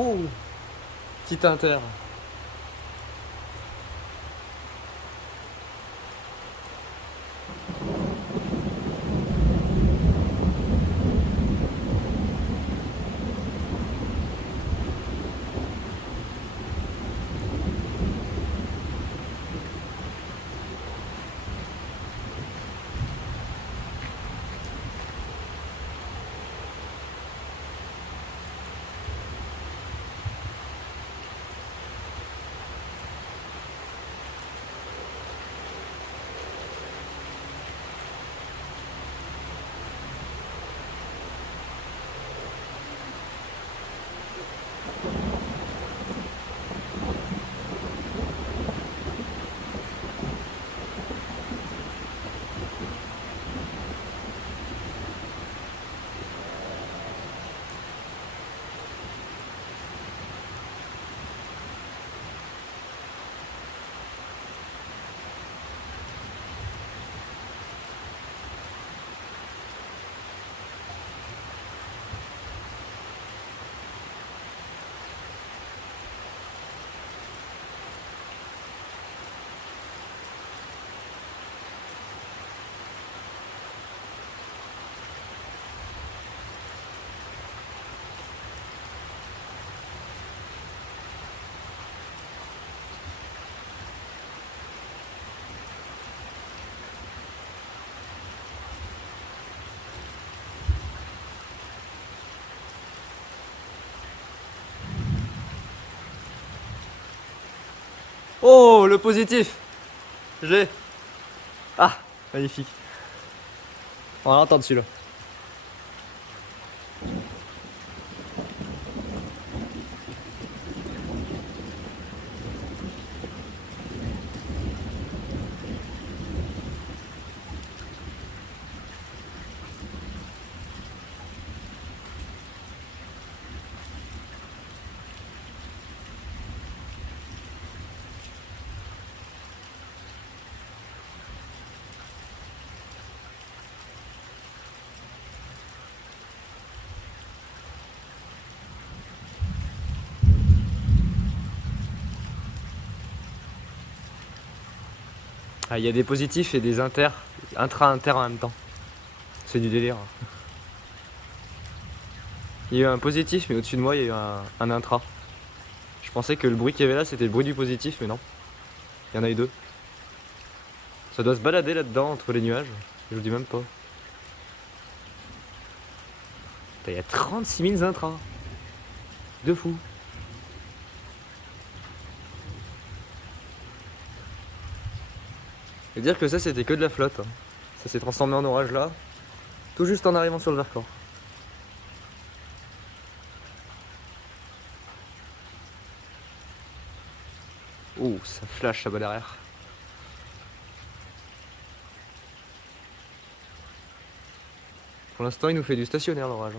Oh, petit inter. Oh, le positif. Je l'ai. Ah, magnifique. On va l'entendre celui-là. Ah, il y a des positifs et des inters, intra-inter en même temps. C'est du délire. Il y a eu un positif, mais au-dessus de moi, il y a eu un intra. Je pensais que le bruit qu'il y avait là, c'était le bruit du positif, mais non. Il y en a eu deux. Ça doit se balader là-dedans, entre les nuages. Je vous dis même pas. Putain, il y a 36 000 intras. De fou. Et dire que ça, c'était que de la flotte. Ça s'est transformé en orage là, tout juste en arrivant sur le Vercors. Ouh, ça flash là-bas derrière. Pour l'instant, il nous fait du stationnaire l'orage.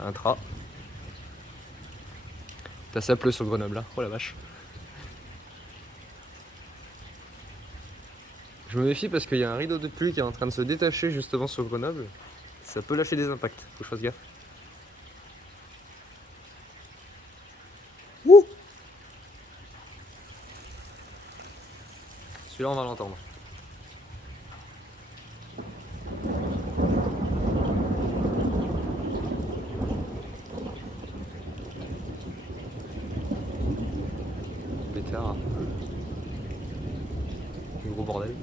Intra. T'as ça pleut sur Grenoble là. Oh la vache. Je me méfie parce qu'il y a un rideau de pluie qui est en train de se détacher justement sur Grenoble. Ça peut lâcher des impacts, faut que je fasse gaffe. Ouh! Celui-là on va l'entendre. Pétard. Du gros bordel.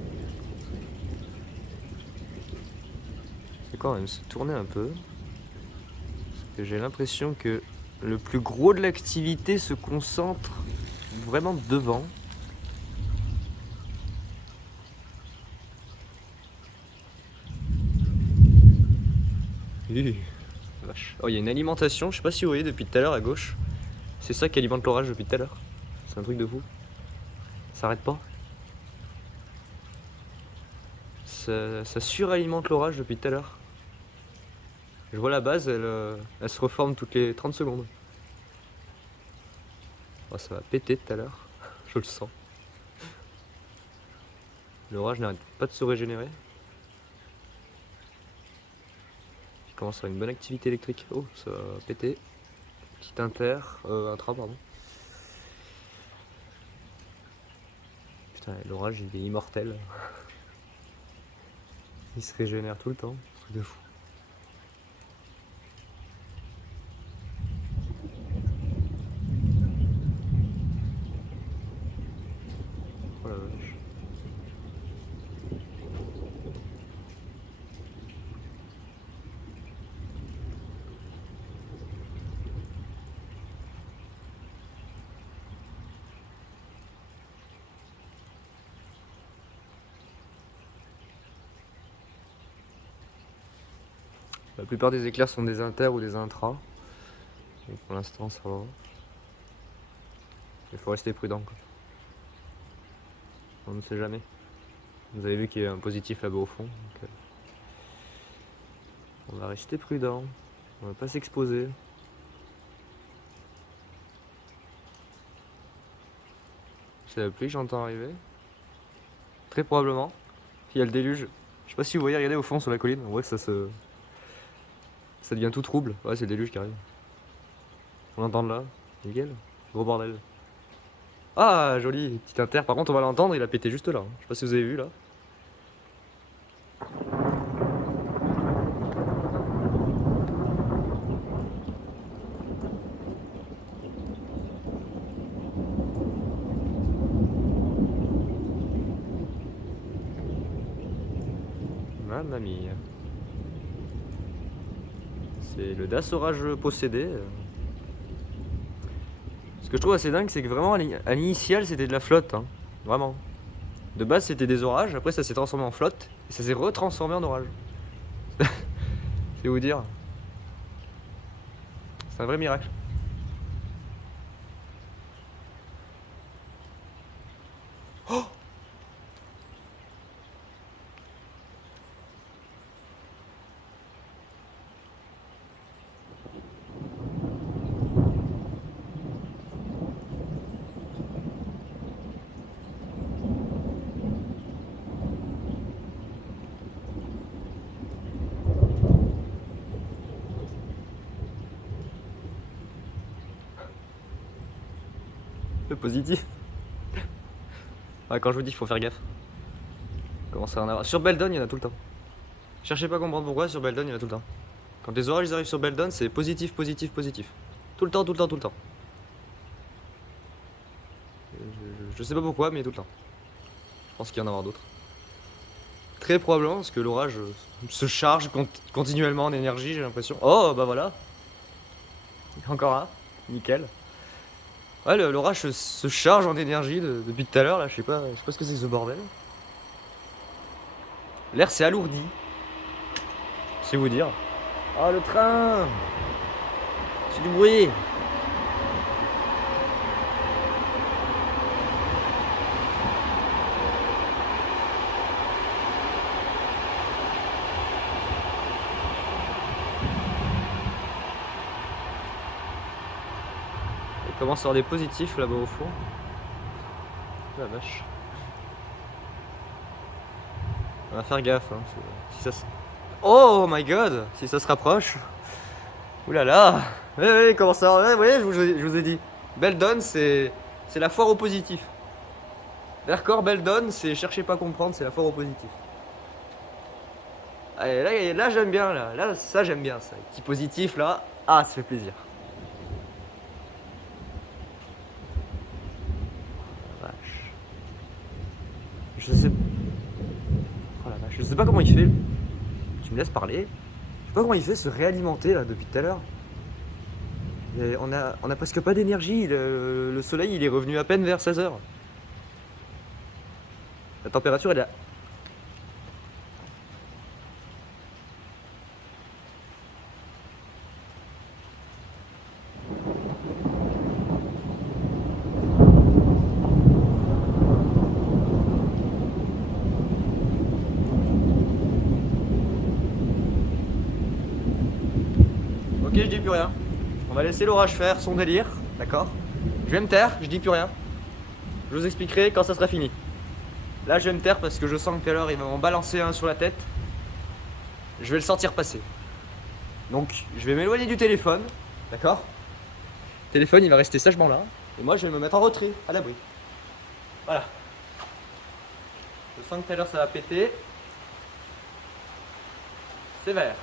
C'est quand même se tourner un peu. Parce que j'ai l'impression que le plus gros de l'activité se concentre vraiment devant. Vache. Oh, il y a une alimentation, je sais pas si vous voyez depuis tout à l'heure à gauche. C'est ça qui alimente l'orage depuis tout à l'heure. C'est un truc de fou. Ça arrête pas. Ça suralimente l'orage depuis tout à l'heure. Je vois la base, elle se reforme toutes les 30 secondes. Oh, ça va péter tout à l'heure. Je le sens. L'orage n'arrête pas de se régénérer. Il commence à avoir une bonne activité électrique. Oh, ça va péter. Petit intra, pardon. Putain, l'orage il est immortel. Il se régénère tout le temps. Truc de fou. Oh la vache. La plupart des éclairs sont des inters ou des intras. Donc pour l'instant ça va. Il faut rester prudent quoi. On ne sait jamais. Vous avez vu qu'il y a un positif là-bas au fond. Donc, on va rester prudent. On va pas s'exposer. C'est la pluie, j'entends arriver. Très probablement. Puis il y a le déluge. Je sais pas si vous voyez, regardez au fond sur la colline. On voit que ça devient tout trouble. Ouais, c'est le déluge qui arrive. On l'entend de là. Nickel. Gros bordel. Ah, joli, petit inter. Par contre, on va l'entendre, il a pété juste là. Je sais pas si vous avez vu là. Mamma mia. C'est le DAS orage possédé. Ce que je trouve assez dingue, c'est que vraiment à l'initial c'était de la flotte. Hein. Vraiment. De base c'était des orages, après ça s'est transformé en flotte, et ça s'est retransformé en orage. C'est vous dire. C'est un vrai miracle. Oh! Le positif. Ouais, quand je vous dis, il faut faire gaffe. Comment ça en avoir. Sur Beldon, il y en a tout le temps. Cherchez pas à comprendre pourquoi, sur Beldon, il y en a tout le temps. Quand les orages arrivent sur Beldon, c'est positif, positif, positif. Tout le temps, tout le temps, tout le temps. Je sais pas pourquoi, mais tout le temps. Je pense qu'il y en a d'autres. Très probablement, parce que l'orage se charge continuellement en énergie, j'ai l'impression. Oh, bah voilà. Encore un. Nickel. Ouais, l'orage se charge en énergie depuis tout à l'heure, là, je sais pas ce que c'est que ce bordel. L'air s'est alourdi. C'est vous dire. Oh, le train! C'est du bruit! Il commence à avoir des positifs là-bas au fond. La vache. On va faire gaffe. Hein, si ça se... Oh my god! Si ça se rapproche. Ouh là là! Ouais, comment ça? Ouais, ouais, je vous ai dit. Beldon, c'est la foire au positif. Vercors, Beldon, c'est cherchez pas à comprendre, c'est la foire au positif. Allez, là j'aime bien, là ça j'aime bien, ça. Petit positif là, ah ça fait plaisir. Vache. Je sais. Oh la vache, je sais pas comment il fait. Tu me laisses parler. Je sais pas comment il fait se réalimenter là depuis tout à l'heure. On a presque pas d'énergie, le soleil il est revenu à peine vers 16h. La température elle est à... Ok, je dis plus rien. On va laisser l'orage faire son délire, d'accord? Je vais me taire, je dis plus rien. Je vous expliquerai quand ça sera fini. Là, je vais me taire parce que je sens que tout à l'heure, il va m'en balancer un sur la tête. Je vais le sentir passer. Donc, je vais m'éloigner du téléphone. D'accord? Le téléphone, il va rester sagement là. Et moi, je vais me mettre en retrait, à l'abri. Voilà. Je sens que tout à l'heure, ça va péter. C'est vert.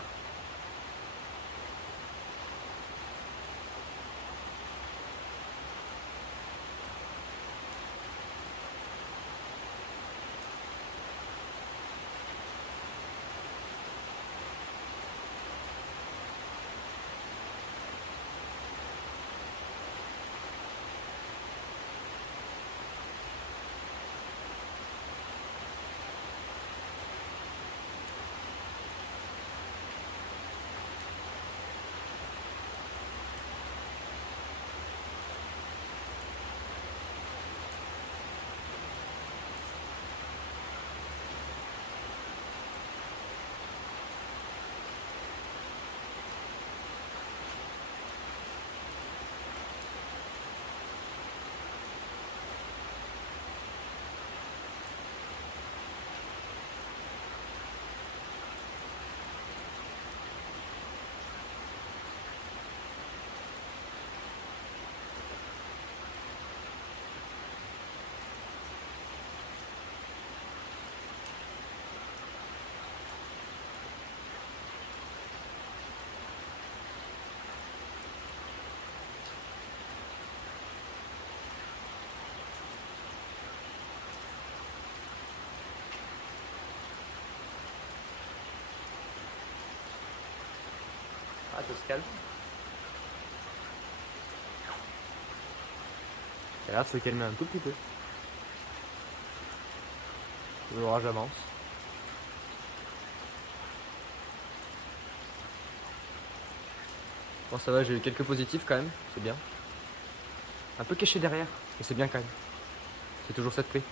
Ah, ça se calme. Ça a l'air de se calmer un tout petit peu. L'orage avance. Bon, ça va, j'ai eu quelques positifs quand même, c'est bien. Un peu caché derrière, mais c'est bien quand même. C'est toujours ça de prix.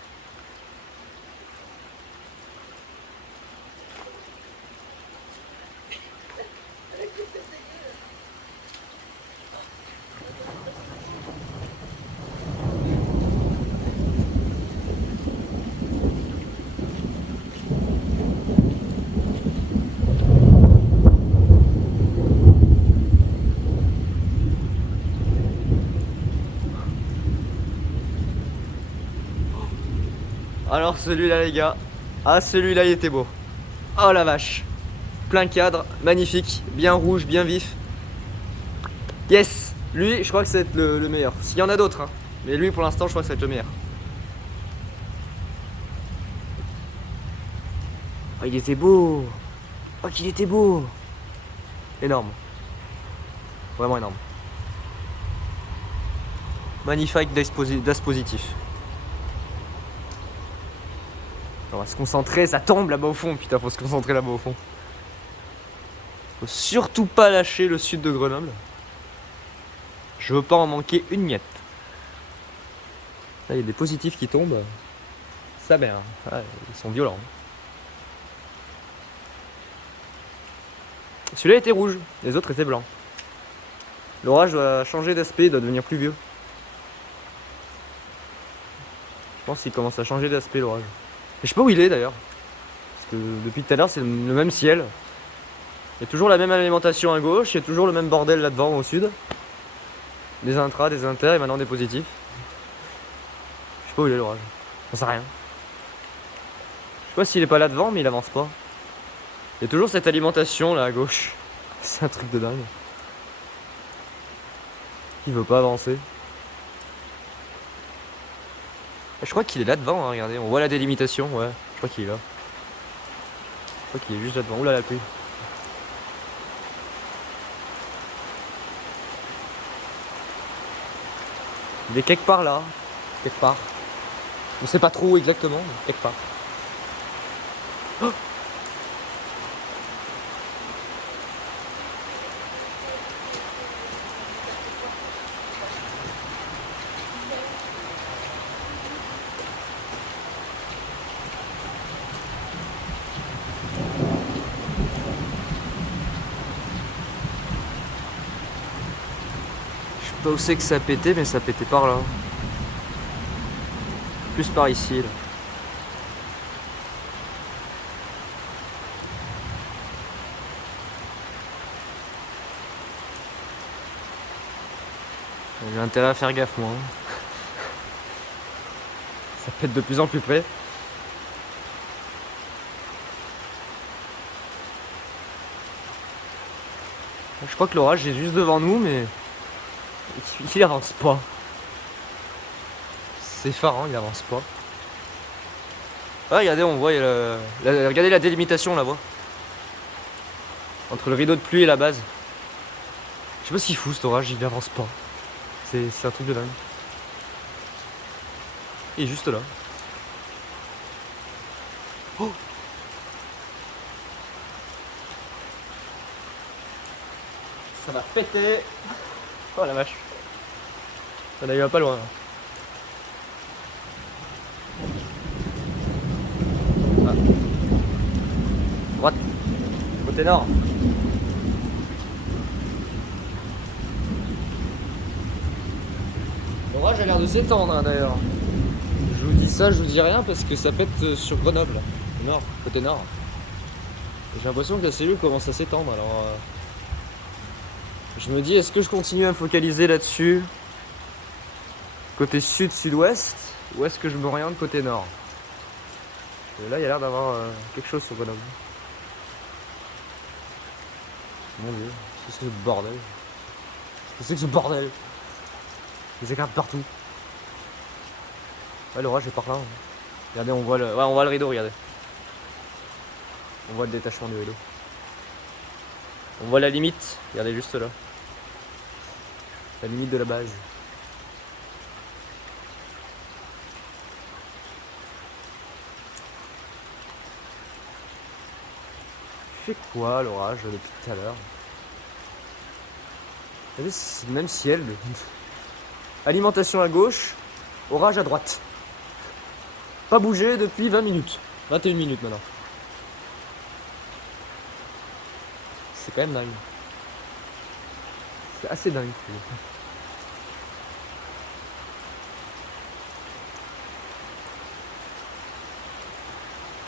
Alors celui-là les gars, ah celui-là il était beau. Oh la vache. Plein cadre, magnifique, bien rouge, bien vif. Yes. Lui je crois que c'est le meilleur. S'il y en a d'autres hein. Mais lui pour l'instant je crois que c'est le meilleur. Oh il était beau. Oh qu'il était beau. Énorme. Vraiment énorme. Magnifique d'as positif. On va se concentrer, ça tombe là-bas au fond, putain, faut se concentrer là-bas au fond. Faut surtout pas lâcher le sud de Grenoble. Je veux pas en manquer une miette. Là, il y a des positifs qui tombent. Ça mère, ah, ils sont violents. Celui-là était rouge, les autres étaient blancs. L'orage doit changer d'aspect, doit devenir pluvieux. Je pense qu'il commence à changer d'aspect l'orage. Je sais pas où il est d'ailleurs. Parce que depuis tout à l'heure c'est le même ciel. Il y a toujours la même alimentation à gauche, il y a toujours le même bordel là-devant au sud. Des intras, des inters et maintenant des positifs. Je sais pas où il est l'orage. J'en sais rien. Je sais pas s'il est pas là devant mais il avance pas. Il y a toujours cette alimentation là à gauche. C'est un truc de dingue. Il veut pas avancer. Je crois qu'il est là devant, hein, regardez, on voit la délimitation, ouais, je crois qu'il est là. Je crois qu'il est juste là devant. Oula la pluie. Il est quelque part là, quelque part. On sait pas trop où exactement, mais quelque part. Oh je sais pas où c'est que ça a pété, mais ça a pété par là. plus par ici. Là. J'ai intérêt à faire gaffe moi. Hein. Ça pète de plus en plus près. Je crois que l'orage est juste devant nous, mais il avance pas. C'est effarant, il avance pas. Ah, regardez, on voit, regardez la délimitation là-bas. Entre le rideau de pluie et la base. Je sais pas ce qu'il fout cet orage, il avance pas. C'est un truc de dingue. Il est juste là. Oh! Ça va péter. Oh la vache. Ça n'arrive pas loin. Ah. Droite. Côté nord. L'orage a l'air de s'étendre hein, d'ailleurs. Je vous dis ça, je vous dis rien parce que ça pète sur Grenoble. Nord, côté nord. J'ai l'impression que la cellule commence à s'étendre alors. Je me dis, est-ce que je continue à me focaliser là-dessus, côté sud-sud-ouest, ou est-ce que je m'oriente côté nord? Et là, il y a l'air d'avoir quelque chose sur Grenoble. Mon dieu, qu'est-ce que c'est que ce bordel? Qu'est-ce que c'est que ce bordel? Des écarts partout. Ouais, l'orage est par là. Hein. Regardez, on voit le rideau, regardez. On voit le détachement du rideau. On voit la limite, regardez juste là. La limite de la base. Il fait quoi l'orage depuis tout à l'heure? Regardez, c'est le même ciel. Alimentation à gauche, orage à droite. Pas bougé depuis 20 minutes. 21 minutes maintenant. C'est quand même dingue. C'est assez dingue.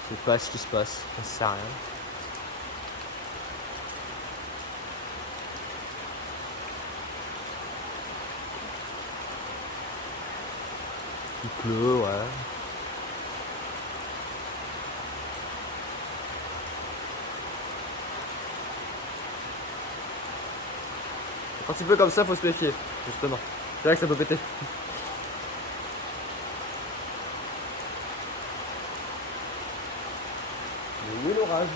Je sais pas ce qui se passe, ça sert à rien. Il pleut, ouais. Quand il pleut comme ça, faut se méfier, justement. C'est là que ça peut péter. Mais où est l'orage?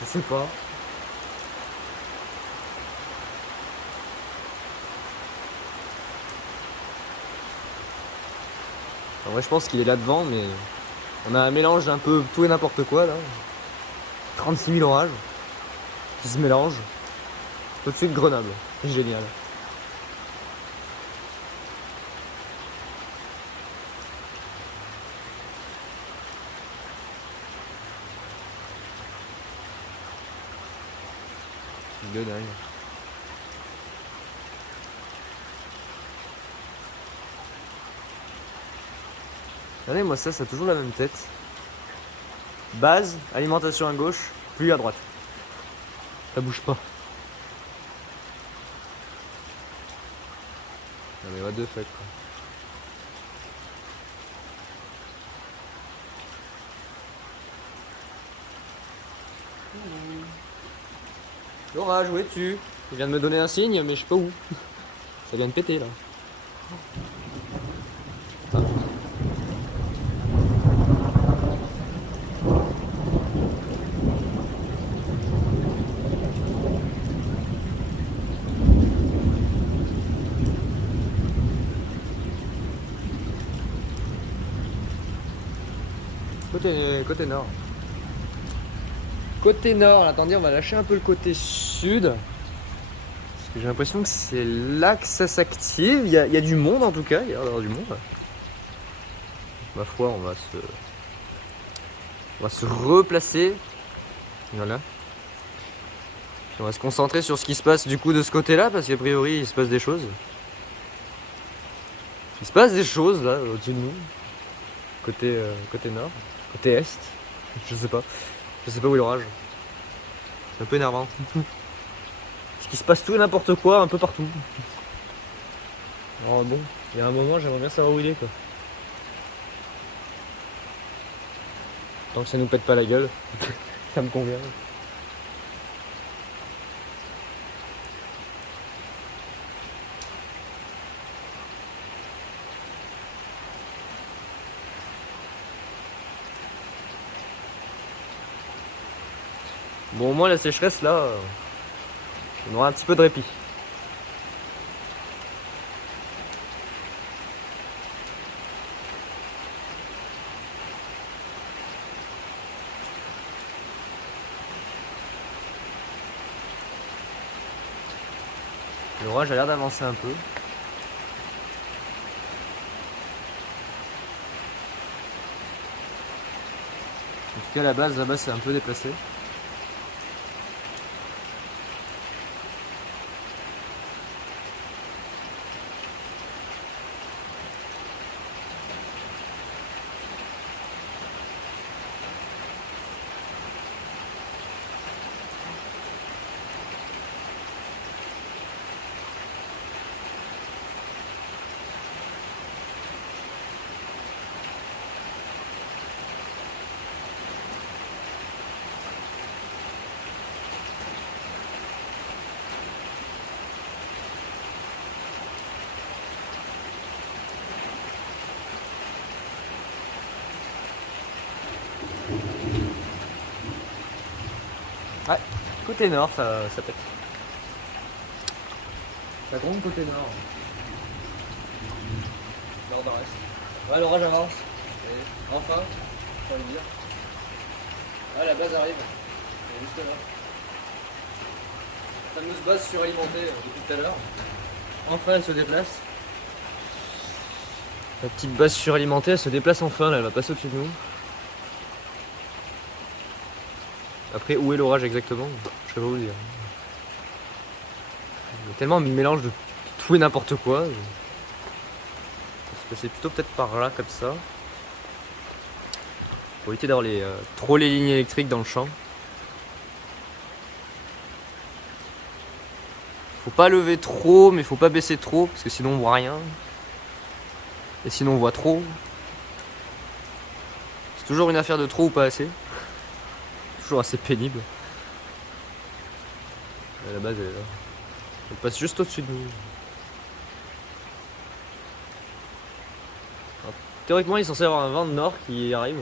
Je sais pas. En vrai, je pense qu'il est là devant, mais on a un mélange un peu tout et n'importe quoi là. 36 000 orages qui se mélangent. Au-dessus de Grenoble. C'est génial. De dingue. Regardez, moi ça a toujours la même tête. Base, alimentation à gauche, pluie à droite. Ça bouge pas. Non mais what the fuck quoi. L'orage, où es-tu? Il vient de me donner un signe, mais je sais pas où. Ça vient de péter là. Ah. Côté nord. Côté nord, attendez, on va lâcher un peu le côté sud. Parce que j'ai l'impression que c'est là que ça s'active. Il y a du monde en tout cas, il y a l'air d'avoir du monde. Ma foi, on va se replacer. Voilà. Puis on va se concentrer sur ce qui se passe du coup de ce côté-là, parce qu'a priori il se passe des choses. Il se passe des choses là, au-dessus de nous. côté nord, côté est, je sais pas où est l'orage. C'est un peu énervant. Parce qu'il se passe tout et n'importe quoi un peu partout. Alors bon, il y a un moment j'aimerais bien savoir où il est quoi. Tant que ça nous pète pas la gueule, ça me convient. Bon, au moins la sécheresse là, on aura un petit peu de répit. L'orage a l'air d'avancer un peu. En tout cas, la base là-bas c'est un peu déplacé. Ouais, côté nord, ça pète. Ça gronde côté nord. Nord d'Arès. Ouais, l'orage avance. Et enfin, j'ai envie de dire. Ah, la base arrive. Elle est juste là. La fameuse base suralimentée depuis tout à l'heure. Enfin, elle se déplace. La petite base suralimentée, elle se déplace enfin, là, elle va passer au-dessus de nous. Après, où est l'orage exactement? Je sais pas vous dire. Il y a tellement un mélange de tout et n'importe quoi. Ça se passer plutôt peut-être par là, comme ça. Pour éviter d'avoir trop les lignes électriques dans le champ. Faut pas lever trop, mais faut pas baisser trop, parce que sinon on voit rien. Et sinon on voit trop. C'est toujours une affaire de trop ou pas assez. Toujours assez pénible. À la base elle est là. Elle passe juste au-dessus de nous. Alors, théoriquement il est censé y avoir un vent de nord qui arrive.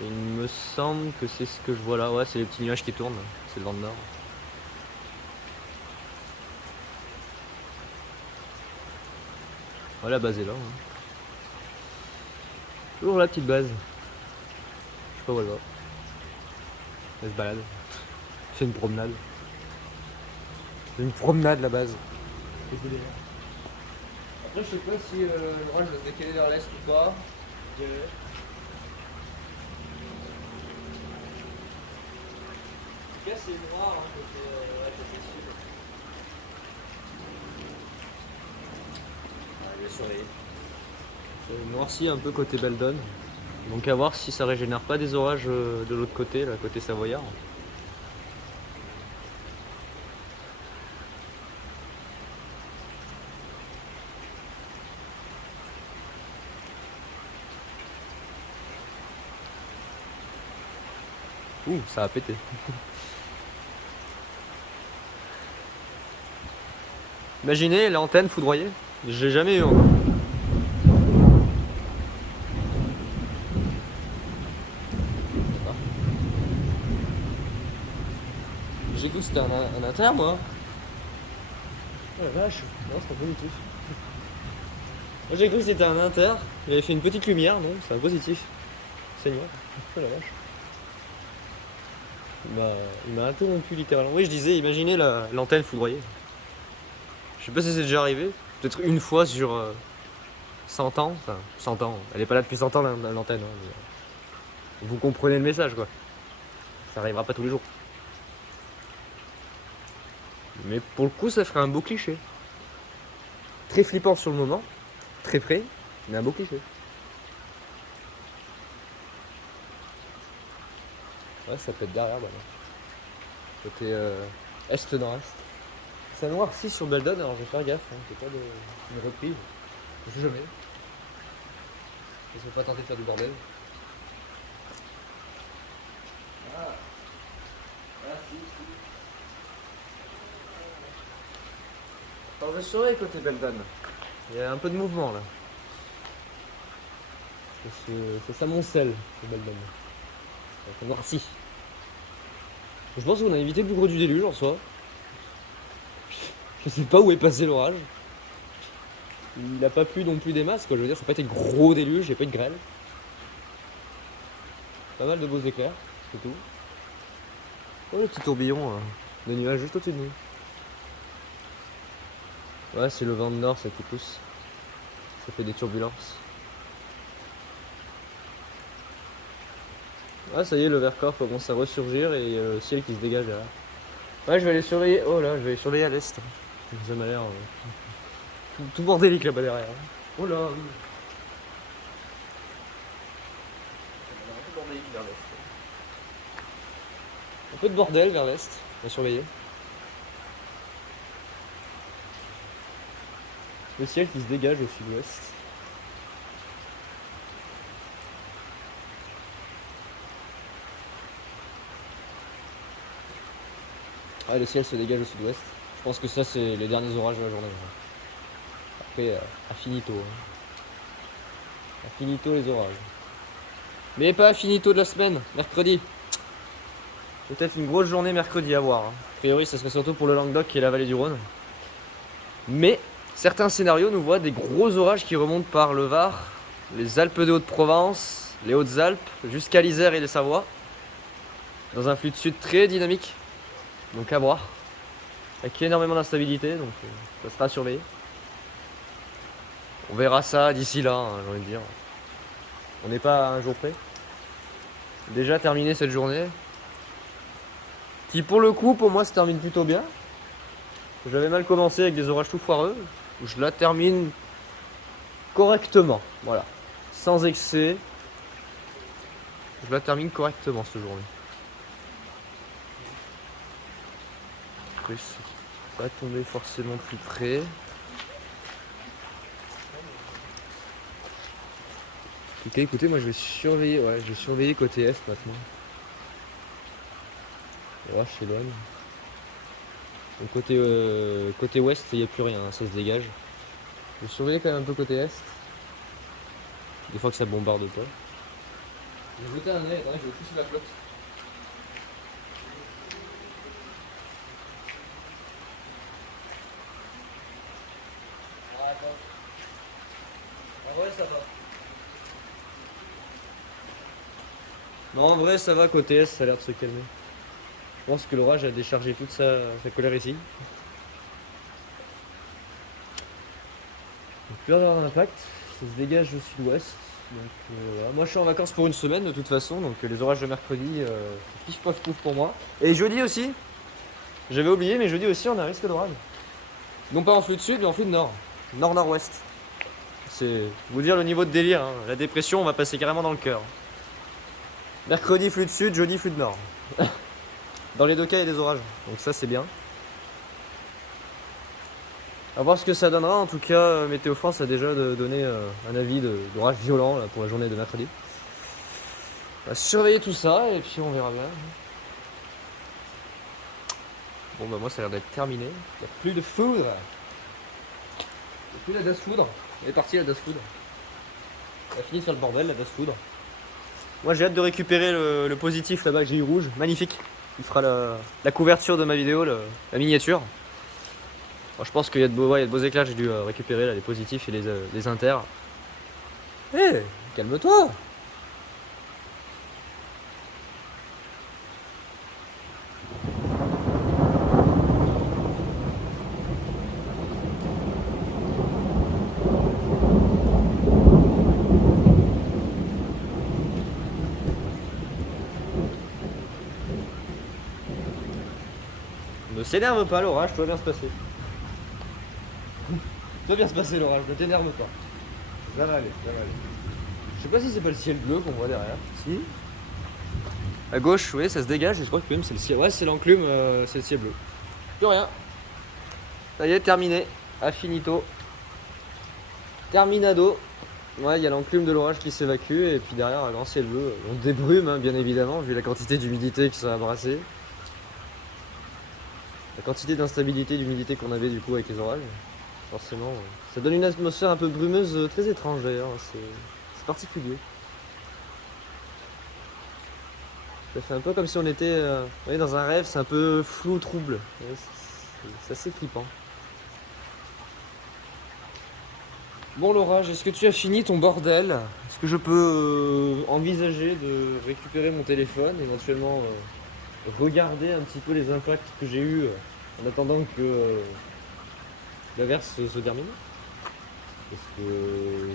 Et il me semble que c'est ce que je vois là. Ouais, c'est les petits nuages qui tournent. C'est le vent de nord. Ouais, la base est là. Hein. Toujours la petite base. Je sais pas où elle va. Elle se balade. C'est une promenade. C'est une promenade la base. Après je sais pas si l'orage va se décaler vers l'est ou pas. En tout cas c'est noir hein, côté sud. Je vais surveiller. C'est noirci un peu côté Beldon. Donc à voir si ça régénère pas des orages de l'autre côté, là, côté savoyard. Ouh, ça a pété. Imaginez l'antenne foudroyée. J'ai jamais eu encore. J'ai cru que c'était un inter moi. Oh la vache, non c'est pas positif. Moi j'ai cru que c'était un inter. Il avait fait une petite lumière, non, c'est un positif. Seigneur. Oh la vache. Il m'a interrompu littéralement. Oui je disais, imaginez l'antenne foudroyée. Je sais pas si c'est déjà arrivé. Peut-être une fois sur 100 ans. Enfin 100 ans. Elle est pas là depuis 100 ans l'antenne. Hein, mais, vous comprenez le message quoi. Ça arrivera pas tous les jours. Mais pour le coup, ça ferait un beau cliché. Très flippant sur le moment, très près, mais un beau cliché. Ouais, ça peut être derrière, bah, côté est-nord-est. Ça noircit sur Beldon, alors je vais faire gaffe, hein, c'est pas une reprise. Je sais jamais. Je ne vais pas tenter de faire du bordel. Ah, si. Alors je surveille côté Beldon. Il y a un peu de mouvement là. Ça s'amoncelle, ce Beldon. Ça noircit. Je pense qu'on a évité le plus gros du déluge en soi. Je sais pas où est passé l'orage. Il n'a pas plu non plus des masses, quoi. Je veux dire, ça n'a pas été gros déluge, il n'y a pas eu de grêle. Pas mal de beaux éclairs, c'est tout. Oh, le petit tourbillon de nuages juste au-dessus de nous. Ouais, c'est le vent de nord, ça qui pousse. Ça fait des turbulences. Ah, ça y est, le Vercors commence à ressurgir et le ciel qui se dégage là. Ouais, je vais aller surveiller. Oh là, je vais aller surveiller à l'est. Ça m'a l'air tout bordélique là-bas derrière. Oh là, oui. Un peu de bordel vers l'est, on va surveiller. Le ciel qui se dégage au sud-ouest. Ah, le ciel se dégage au sud-ouest. Je pense que ça, c'est les derniers orages de la journée. Après, finito. Finito les orages. Mais pas finito de la semaine, mercredi. Peut-être une grosse journée mercredi à voir. A priori, ça serait surtout pour le Languedoc et la vallée du Rhône. Mais certains scénarios nous voient des gros orages qui remontent par le Var, les Alpes de Haute-Provence, les Hautes-Alpes, jusqu'à l'Isère et les Savoies. Dans un flux de sud très dynamique. Donc à voir. Avec énormément d'instabilité, donc ça sera à surveiller. On verra ça d'ici là, hein, j'ai envie de dire. On n'est pas à un jour près. Déjà terminé cette journée. Qui pour le coup, pour moi, se termine plutôt bien. J'avais mal commencé avec des orages tout foireux. Je la termine correctement. Voilà. Sans excès. Je la termine correctement cette journée. Après, c'est pas tombé forcément plus près. Ok, écoutez, moi je vais surveiller, côté est maintenant. L'orage s'éloigne. Donc côté ouest, il n'y a plus rien, hein, ça se dégage. Je vais surveiller quand même un peu côté est. Des fois que ça bombarde pas. Je vais jeter un œil, attendez, je vais pousser la flotte. En vrai, ça va. Non, en vrai, ça va côté est, ça a l'air de se calmer. Je pense que l'orage a déchargé toute sa colère ici. Il peut y avoir un impact, ça se dégage au sud-ouest. Donc voilà. Moi je suis en vacances pour une semaine de toute façon, donc les orages de mercredi, pif paf pouf pour moi. Et jeudi aussi, j'avais oublié, mais jeudi aussi on a un risque d'orage. Non pas en flux de sud, mais en flux de nord. Nord-nord-ouest. C'est vous dire le niveau de délire, hein. La dépression on va passer carrément dans le cœur. Mercredi flux de sud, jeudi flux de nord. Dans les deux cas il y a des orages, donc ça c'est bien. A voir ce que ça donnera, en tout cas Météo France a déjà donné un avis d'orage violent là, pour la journée de mercredi. On va surveiller tout ça et puis on verra bien. Bon bah moi ça a l'air d'être terminé, il n'y a plus de foudre. Il n'y a plus la DAS foudre, elle est partie la DAS foudre. Elle a fini de faire le bordel la DAS foudre. Moi j'ai hâte de récupérer le positif là-bas que j'ai eu rouge, magnifique. Il fera la couverture de ma vidéo, la miniature. Bon, je pense qu'il y a de beaux éclairs, j'ai dû récupérer là, les positifs et les inters. Hé, calme-toi. Ne s'énerve pas l'orage, tout va bien se passer. Tout va bien se passer l'orage, ne t'énerve pas. Ça va aller, ça va aller. Je sais pas si c'est pas le ciel bleu qu'on voit derrière. Si. À gauche, oui, ça se dégage et je crois que même c'est le ciel. Ouais, c'est l'enclume, c'est le ciel bleu. Plus rien. Ça y est, terminé. Affinito. Terminado. Ouais, il y a l'enclume de l'orage qui s'évacue et puis derrière un grand ciel bleu. On débrume, hein, bien évidemment, vu la quantité d'humidité qui s'est abrassée. La quantité d'instabilité d'humidité qu'on avait du coup avec les orages. Forcément, ça donne une atmosphère un peu brumeuse, très étrange d'ailleurs. C'est particulier. Ça fait un peu comme si on était dans un rêve, c'est un peu flou, trouble. Ouais, c'est assez flippant. Bon l'orage, est-ce que tu as fini ton bordel? Est-ce que je peux envisager de récupérer mon téléphone, éventuellement regarder un petit peu les impacts que j'ai eus en attendant que l'averse se termine? Parce que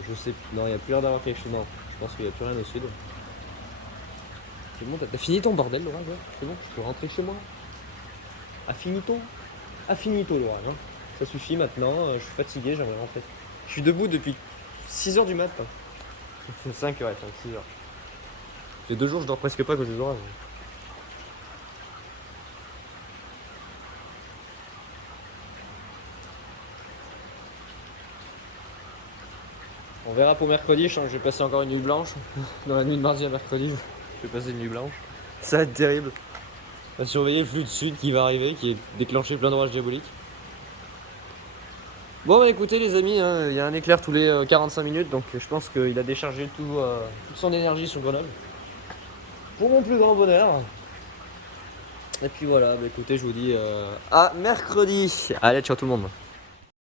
je sais, non, il n'y a plus l'air d'avoir quelque chose. Non, je pense qu'il n'y a plus rien au sud. C'est bon, t'as fini ton bordel l'orage? Ouais, c'est bon, je peux rentrer chez moi. Affinito? Affinito l'orage, hein. Ça suffit maintenant, je suis fatigué, j'aimerais rentrer. Je suis debout depuis 6h du matin. 5h, 6h. Ça fait 2 jours, je dors presque pas à cause des orages. On verra pour mercredi, je sens que je vais passer encore une nuit blanche. Dans la nuit de mardi à mercredi, je vais passer une nuit blanche. Ça va être terrible. On va surveiller le flux de sud qui va arriver, qui est déclenché plein d'orages diaboliques. Bon bah écoutez les amis, il y a un éclair tous les 45 minutes, donc je pense qu'il a déchargé toute son énergie sur Grenoble. Pour mon plus grand bonheur. Et puis voilà, bah écoutez, je vous dis à mercredi. Allez, ciao tout le monde.